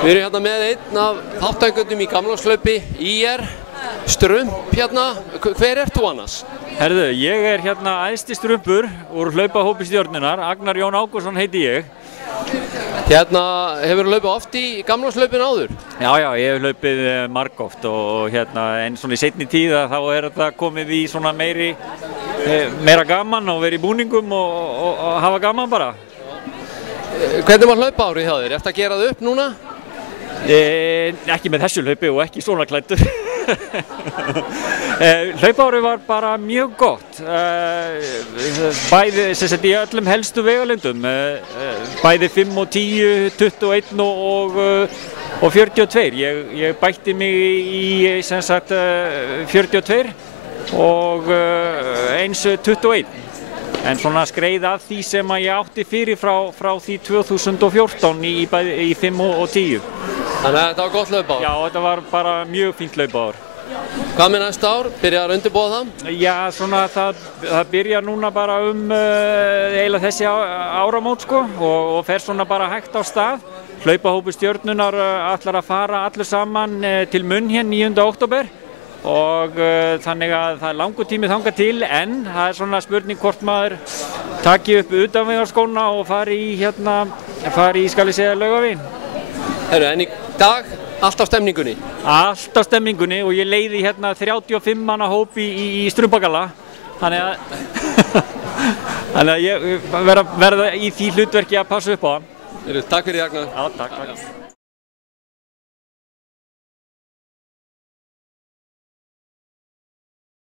Við erum hérna með einn af þátttakendum í gamlárslaupi ÍR, Strump hérna. Hver ert þú annars? Herðu, ég er hérna æðsti Strumpur úr hlaupahópi Stjörnunnar, Agnar Jón Ágústsson heiti ég. Hérna, hefurðu hlaupið oft í gamlárslaupin áður? Já, ég hef hlaupið margoft og hérna en svona í seinni tíð þá er þetta komið í svona meira gaman og verið í búningum og hafa gaman bara. Hvernig var hlaupárið hjá þér? Ertu að gera það upp núna? Ekki með þessu hlaupi og ekki svona klæddur. Hlaupárið var bara mjög gott, bæði í öllum helstu vegalengdum, bæði 5 og 10, 21 og 42. Ég bætti mig í 42 og eins 21. En svona skreið að því sem ég átti fyrir frá því 2014 í 5 og 10. Þannig að þetta var gott hlaupár? Já, þetta var bara mjög fínt hlaupár. Hvað með næsta ár? Byrjar að undirbúa það? Já, svona það byrjar núna bara eiginlega þessi áramót sko og fer svona bara hægt á stað. Hlaupahópur Stjörnunnar ætlar að fara allir saman til München 9. október. Og þannig að það er langur tími þangað til en það er svona spurning hvort maður taki upp utanvegarskóna og fari í skal ég segja Laugaveginn. Herru, en í dag allt á stemningunni? Allt á stemningunni og ég leiði hérna 35 manna hóp í Strumpagalla þannig að ég verða í því hlutverki að passa upp á það. Herru, takk fyrir Agnar. Já, takk.